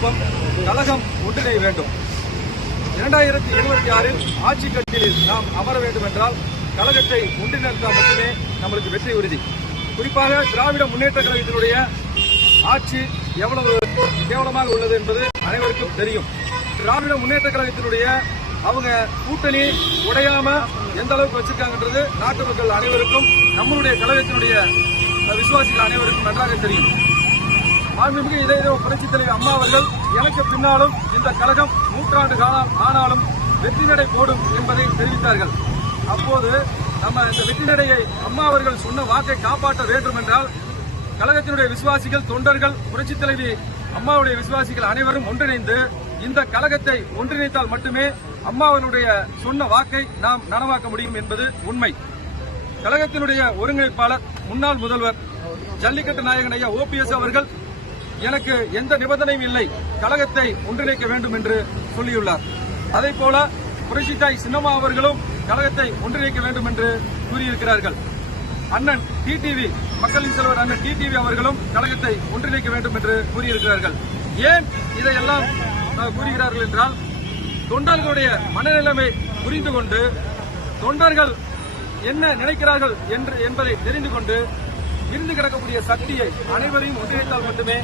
தொழில்நுட்பம் கழகம் ஒன்றிணைய வேண்டும். இரண்டாயிரத்தி இருபத்தி ஆறில் ஆட்சி கட்சியில் நாம் அமர வேண்டும் என்றால் கழகத்தை ஒன்றிணைத்தால் மட்டுமே நம்மளுக்கு வெற்றி உறுதி. குறிப்பாக திராவிட முன்னேற்ற கழகத்தினுடைய ஆட்சி எவ்வளவு கேவலமாக உள்ளது என்பது அனைவருக்கும் தெரியும். திராவிட முன்னேற்ற கழகத்தினுடைய அவங்க கூட்டணி உடையாம எந்த அளவுக்கு வச்சிருக்காங்கன்றது நாட்டு மக்கள் அனைவருக்கும் நம்மளுடைய கழகத்தினுடைய விசுவாசிகள் அனைவருக்கும் நன்றாக தெரியும். மாண்புமிகு இதய புரட்சித் தலைவர் அம்மா அவர்கள் எனக்கு பின்னாலும் இந்த கழகம் நூற்றாண்டு காலம் ஆனாலும் வெற்றி நடை போடும் என்பதை தெரிவித்தார்கள். அப்போது நம்ம இந்த வெற்றி நடையை அம்மா அவர்கள் சொன்ன வாக்கை காப்பாற்ற வேண்டும் என்றால் கழகத்தினுடைய விசுவாசிகள் தொண்டர்கள் புரட்சித் தலைவி அம்மாவுடைய விசுவாசிகள் அனைவரும் ஒன்றிணைந்து இந்த கழகத்தை ஒன்றிணைத்தால் மட்டுமே அம்மாவனுடைய சொன்ன வாக்கை நாம் நனவாக்க முடியும் என்பது உண்மை. கழகத்தினுடைய ஒருங்கிணைப்பாளர் முன்னாள் முதல்வர் ஜல்லிக்கட்டு நாயகன் ஐயா ஓபிஎஸ் அவர்கள் எனக்கு எந்த நிபந்தனையும் இல்லை. கழகத்தை ஒன்றிணைக்க வேண்டும் என்று சொல்லியுள்ளார். அதே போல புரட்சித்தாய் சின்னம்மா அவர்களும் கழகத்தை ஒன்றிணைக்க வேண்டும் என்று கூறியிருக்கிறார்கள். அண்ணன் டிடிவி மக்களின் செல்வர் அண்ணன் டிடிவி அவர்களும் கழகத்தை ஒன்றிணைக்க வேண்டும் என்று கூறியிருக்கிறார்கள். ஏன் இதையெல்லாம் கூறுகிறார்கள் என்றால் தொண்டர்களுடைய மனநிலைமை புரிந்து கொண்டு தொண்டர்கள் என்ன நினைக்கிறார்கள் என்று என்பதை தெரிந்து கொண்டு இருந்து கிடக்கக்கூடிய சக்தியை அனைவரையும் ஒன்றிணைத்தால் மட்டுமே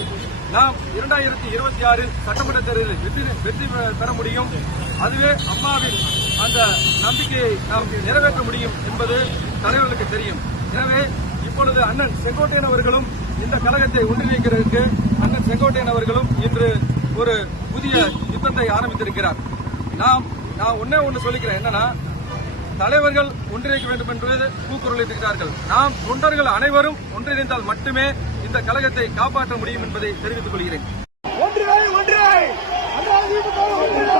நாம் இரண்டாயிரத்தி இருபத்தி ஆறில் சட்டமன்ற தேர்தலில் வெற்றி வெற்றி பெ- பெற முடியும். அதுவே அம்மாவின் அந்த நம்பிக்கையை நாம் நிறைவேற்ற முடியும் என்பது தலைவர்களுக்கு தெரியும். எனவே இப்பொழுது அண்ணன் செங்கோட்டையன் அவர்களும் இந்த கழகத்தை ஒன்றிணைக்கிறதுக்கு அண்ணன் செங்கோட்டையன் அவர்களும் இன்று ஒரு புதிய யுத்தத்தை ஆரம்பித்திருக்கிறார். நாம் நான் ஒன்னே ஒன்று சொல்லிக்கிறேன். என்னன்னா தலைவர்கள் ஒன்றிணைக்க வேண்டும் என்று கூக்குரலிட்டிருக்கிறார்கள் நாம் தொண்டர்கள் அனைவரும் ஒன்றிணைந்தால் மட்டுமே இந்த கழகத்தை காப்பாற்ற முடியும் என்பதை தெரிவித்துக் கொள்கிறேன். ஒன்றிணை ஒன்றிணை ஒன்றிணை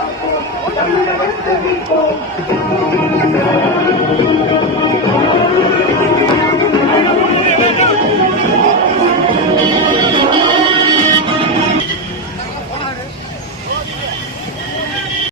ஒன்றிணை